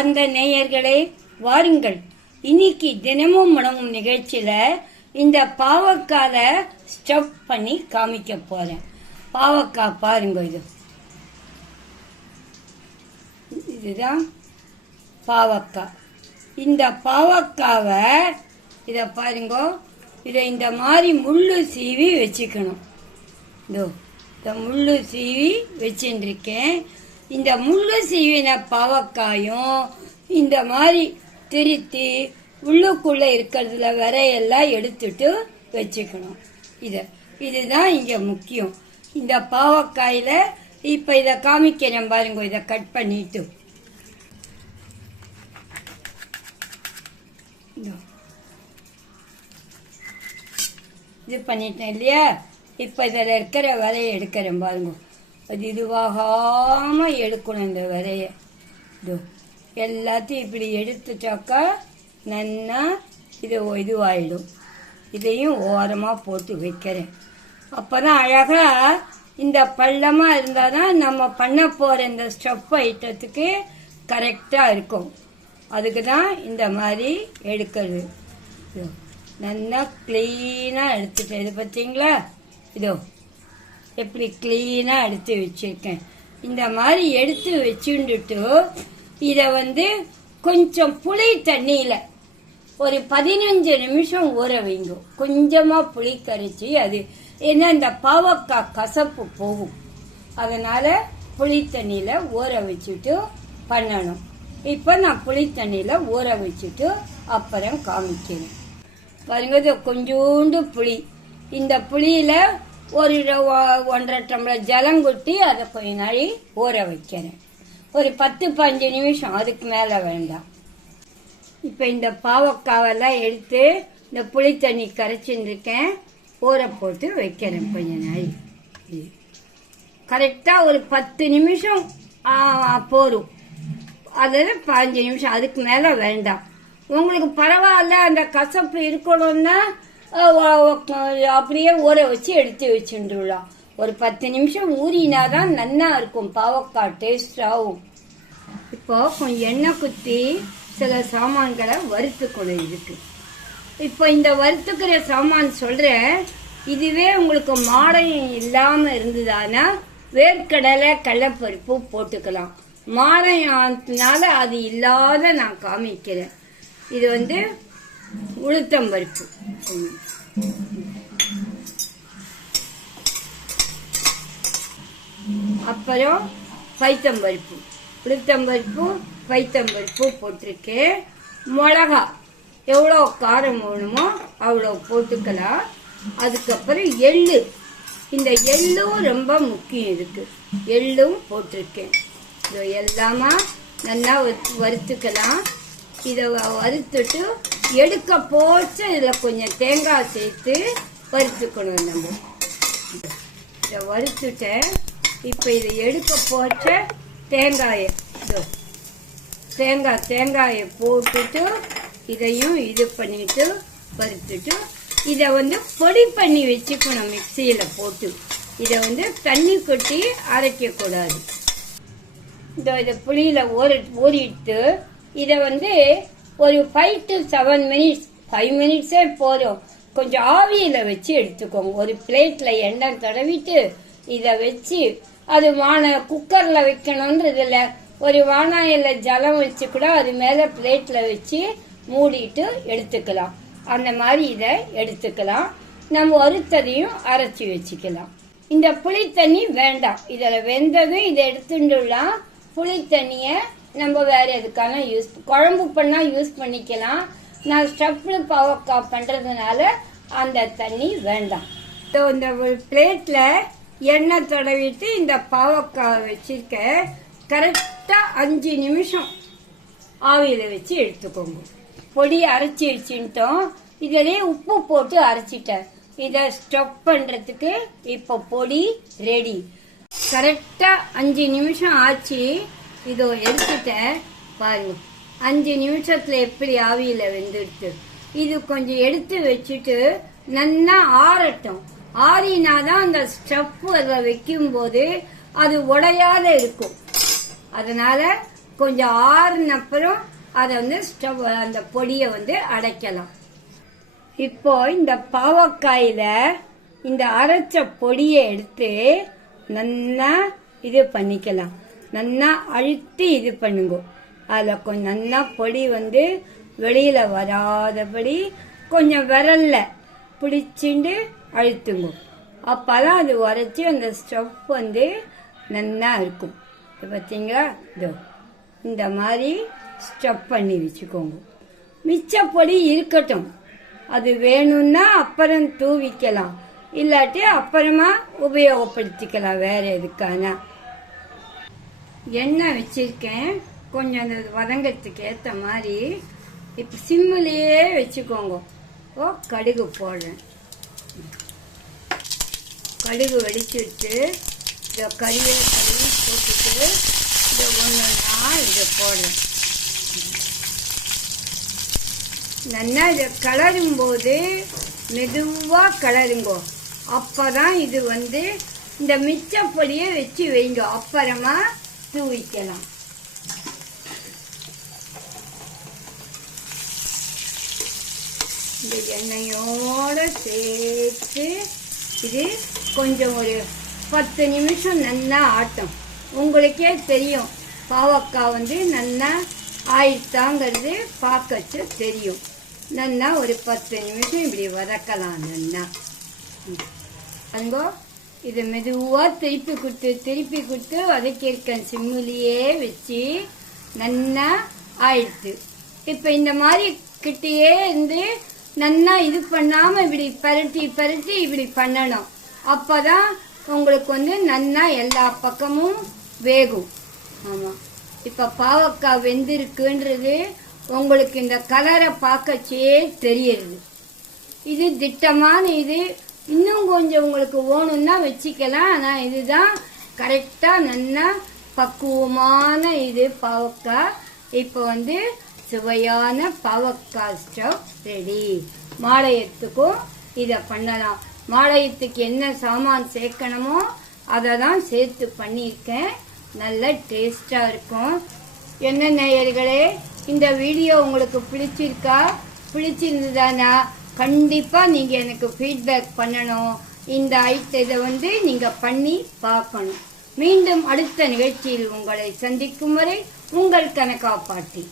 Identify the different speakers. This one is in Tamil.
Speaker 1: சார்ந்த நேயர்களே வாருங்கள். இன்னைக்கு தினமும் மனமும் நிகழ்ச்சியில இந்த பாவக்கால ஸ்டப் பண்ணி காமிக்க போறேன். பாவக்காய் பாருங்க இது. இதுதான் பாவக்காய் இந்த பாவக்காவை இதை பாருங்க இதை இந்த மாதிரி முள்ளு சீவி வச்சுக்கணும். இதோ இந்த முள்ளு சீவி வச்சுருக்கேன் இந்த முள்ளு சீவின பாவக்காயும் இந்த மாதிரி திருத்தி உள்ளுக்குள்ள இருக்கிறதுல வரையெல்லாம் எடுத்துட்டு வச்சுக்கணும். இதை இதுதான் இங்க முக்கியம். இந்த பாவக்காயில இப்ப இத காமிக்கிறேன் பாருங்க இத கட் பண்ணிட்டு. இது பண்ணிட்டேன் இல்லையா? இப்ப இதுல இருக்கிற வலையை எடுக்கிறேன் பாருங்க. அது இதுவாகாம எடுக்கணும் இந்த வரைய இதோ எல்லாத்தையும் இப்படி எடுத்துட்டாக்கா நன்னா இது இதுவாயிடும். இதையும் ஓரமாக போட்டு வைக்கிறேன். அப்போ தான் அழகாக இந்த பள்ளமாக இருந்தால் தான் நம்ம பண்ண போகிற இந்த ஸ்டெப் ஐட்டத்துக்கு கரெக்டாக இருக்கும். அதுக்கு தான் இந்த மாதிரி எடுக்கிறது. நல்லா க்ளீனாக எடுத்துட்டேன். இது பார்த்தீங்களா இதோ. எப்படி க்ளீனாக எடுத்து வச்சுருக்கேன். இந்த மாதிரி எடுத்து வச்சுட்டு இதை வந்து கொஞ்சம் புளி தண்ணியில் ஒரு பதினஞ்சு நிமிஷம் ஊற வைங்க. கொஞ்சமாக புளி கரைச்சி அது ஏன்னா இந்த பாவக்காய் கசப்பு போகும். அதனால் புளி தண்ணியில் ஊற வச்சுட்டு பண்ணணும். இப்போ நான் புளி தண்ணியில் ஊற வச்சுட்டு அப்புறம் காமிக்கிறேன். பாருங்க கொஞ்சோண்டு புளி. இந்த புளியில ஒரு ஒன்றரை டம்ளர் ஜலம் கொட்டி அதை கொஞ்ச நாளி ஊற வைக்கிறேன். ஒரு பத்து பதினஞ்சு நிமிஷம் அதுக்கு மேலே வேண்டாம். இப்போ இந்த பாவக்காவெல்லாம் எடுத்து இந்த புளி தண்ணி கரைச்சிருக்கேன். ஊற போட்டு வைக்கிறேன் கொஞ்ச நாள். கரெக்டாக ஒரு பத்து நிமிஷம் போரும் அதில் பதினஞ்சு நிமிஷம் அதுக்கு மேலே வேண்டாம். உங்களுக்கு பரவாயில்ல அந்த கசப்பு இருக்கணும்னா அப்படியே ஊற வச்சு எடுத்து வச்சுட்டுலாம் ஒரு பத்து நிமிஷம் ஊறினாதான் நன்னா இருக்கும். பாவக்காய் டேஸ்டாகும் இப்போ கொஞ்சம் எண்ணெய் குத்தி சில சாமான்களை வறுத்துக்கணும் இதுக்கு. இப்போ இந்த வறுத்துக்கிற சாமான் சொல்கிறேன் இதுவே உங்களுக்கு மாடம் இல்லாமல் இருந்ததுன்னா வேர்க்கடலை கடலைப்பருப்பு போட்டுக்கலாம். மாடையானதுனால அது இல்லாத நான் காமிக்கிறேன். இது வந்து உளுத்தம்பருப்பு அப்புறம் பைத்தம்பருப்பு உளுத்தம்பருப்பு பைத்தம்பருப்பு போட்டிருக்கேன் மிளகா. எவ்வளோ காரம் வேணுமோ அவ்வளோ போட்டுக்கலாம். அதுக்கப்புறம் எள்ளு. இந்த எள்ளும் ரொம்ப முக்கியம் இருக்கு. எள்ளும் போட்டிருக்கேன். இது எல்லாமா நல்லா வறு- வறுத்துக்கலாம். இதை வறுத்துட்டு எடுக்க போச்சு இதில் கொஞ்சம் தேங்காய் சேர்த்து வறுத்துக்கணும் நம்ம. இதை வறுத்துட்டேன். இப்போ இதை எடுக்க போச்ச தேங்காயை இதோ தேங்காய் தேங்காயை போட்டுட்டு இதையும் இது பண்ணிட்டு வறுத்துட்டு இதை வந்து பொடி பண்ணி வச்சுக்கணும் மிக்சியில் போட்டு. இதை வந்து தண்ணி கொட்டி அரைக்கக்கூடாது. இந்த இதை புளியில் ஊற ஊறிட்டு இதை வந்து ஒரு five to seven minutes five மினிட்ஸே போதும். கொஞ்சம் ஆவியில் வச்சு எடுத்துக்கோங்க. ஒரு பிளேட்டில் எண்ணெய் தடவிட்டு இதை வச்சு அது வான வைக்கணுன்றது இல்லை ஒரு வானாயில் ஜலம் வச்சு கூட அது மேலே பிளேட்டில் வச்சு மூடிட்டு எடுத்துக்கலாம். அந்த மாதிரி இதை எடுத்துக்கலாம். நம்ம ஒருத்தரையும் அரைச்சி வச்சுக்கலாம். இந்த புளித்தண்ணி வேண்டாம். இதில் வெந்ததும் இதை எடுத்துட்டுலாம் புளித்தண்ணியை நம்ம வேற எதுக்கான யூஸ் குழம்பு பண்ணால் யூஸ் பண்ணிக்கலாம். நான் ஸ்டஃப்டு பாவக்காய் பண்ணுறதுனால அந்த தண்ணி வேண்டாம். இதோ இந்த ஒரு எண்ணெய் தடவிட்டு இந்த பாவக்காய் வச்சிருக்க கரெக்டாக அஞ்சு நிமிஷம் ஆவியில் வச்சு எடுத்துக்கோங்க. பொடி அரைச்சி வச்சுட்டோம். இதிலே உப்பு போட்டு அரைச்சிட்டேன். இதை ஸ்டப் பண்ணுறதுக்கு இப்போ பொடி ரெடி கரெக்டாக அஞ்சு நிமிஷம் ஆச்சு. இதோ எடுத்துட்டேன் பாருங்க. அஞ்சு நிமிஷத்துல எப்படி ஆவியில வெந்துடுத்து. இது கொஞ்சம் எடுத்து வச்சுட்டு நல்லா ஆறட்டும். ஆறினாதான் அந்த ஸ்டப் அதில் வைக்கும் போது அது உடையாத இருக்கும். அதனால கொஞ்சம் ஆறுன அப்புறம் அதை வந்து ஸ்டவ் அந்த பொடியை வந்து அடைக்கலாம். இப்போ இந்த பாவக்காயில இந்த அரைச்ச பொடியை எடுத்து நல்லா இது பண்ணிக்கலாம். நல்லா அழுத்தி இது பண்ணுங்க. அதில் கொஞ்சம் நல்லா பொடி வந்து வெளியில் வராதபடி கொஞ்சம் விரல்ல பிடிச்சிண்டு அழுத்துங்க. அப்பதான் அது உரைச்சி அந்த ஸ்டவ் வந்து நல்லா இருக்கும். பார்த்தீங்களா இதோ இந்த மாதிரி ஸ்டப் பண்ணி வச்சுக்கோங்க. மிச்ச பொடி இருக்கட்டும். அது வேணும்னா அப்புறம் தூவிக்கலாம். இல்லாட்டி அப்புறமா உபயோகப்படுத்திக்கலாம். வேற எதுக்கான. எண்ணெய் வச்சிருக்கேன். கொஞ்சம் அந்த வதங்கத்துக்கு ஏற்ற மாதிரி. இப்போ சிம்மிலேயே வச்சுக்கோங்க. ஓ கடுகு போடுறேன். கடுகு வெடிச்சுட்டு இதை கறியை கழுவி போட்டுட்டு இதை ஒன்றா இதை போடுறேன். நல்லா இதை கலரும்போது போது மெதுவாக அப்போ தான் இது வந்து இந்த மிச்ச பொடியை வச்சு வைங்க. அப்புறமா தூவிக்கலாம் இந்த எண்ணெயோட சேர்த்து இது கொஞ்சம் ஒரு பத்து நிமிஷம் நல்லா ஆட்டும். உங்களுக்கே தெரியும். பாவக்காய் வந்து நல்லா ஆயிடுத்தாங்கிறது பார்க்கச்சு தெரியும். நல்லா ஒரு பத்து நிமிஷம் இப்படி வதக்கலாம் நல்லா. அன்போ? இதை மெதுவாக திருப்பி கொடுத்து திருப்பி கொடுத்து வதக்கியிருக்கேன் சிம்மிலேயே வச்சு நன்னா ஆயிடுச்சு இப்போ இந்த மாதிரி கிட்டேயே இருந்து நன்னா இது பண்ணாமல் இப்படி பரட்டி பரட்டி இப்படி பண்ணணும். அப்போ தான் உங்களுக்கு வந்து நன்னா எல்லா பக்கமும் வேகும். ஆமாம் இப்போ பாவக்காய் வெந்திருக்குன்றது உங்களுக்கு இந்த கலரை பார்க்கச்சே தெரியுது இது திட்டமான இது. இன்னும் கொஞ்சம் உங்களுக்கு வேணும்னா வச்சுக்கலாம். ஆனால் இதுதான் கரெக்டாக நல்லா பக்குவமான இது பாவக்காய். இப்போ வந்து சுவையான பாவக்காய் ஸ்டவ் ரெடி மாலயத்துக்கும் இதை பண்ணலாம். மாலயத்துக்கு என்ன சாமான் சேர்க்கணுமோ அதை தான் சேர்த்து பண்ணியிருக்கேன். நல்ல டேஸ்டாக இருக்கும். என்ன நேயர்களே இந்த வீடியோ உங்களுக்கு பிடிச்சிருக்கா? பிடிச்சிருந்ததுதானா கண்டிப்பாக நீங்கள் எனக்கு ஃபீட்பேக் பண்ணணும். இந்த ஐட்ட இதை வந்து நீங்கள் பண்ணி பார்க்கணும். மீண்டும் அடுத்த நிகழ்ச்சியில் உங்களை சந்திக்கும் வரை உங்கள் கணக்காப்பாட்டி பாட்டி.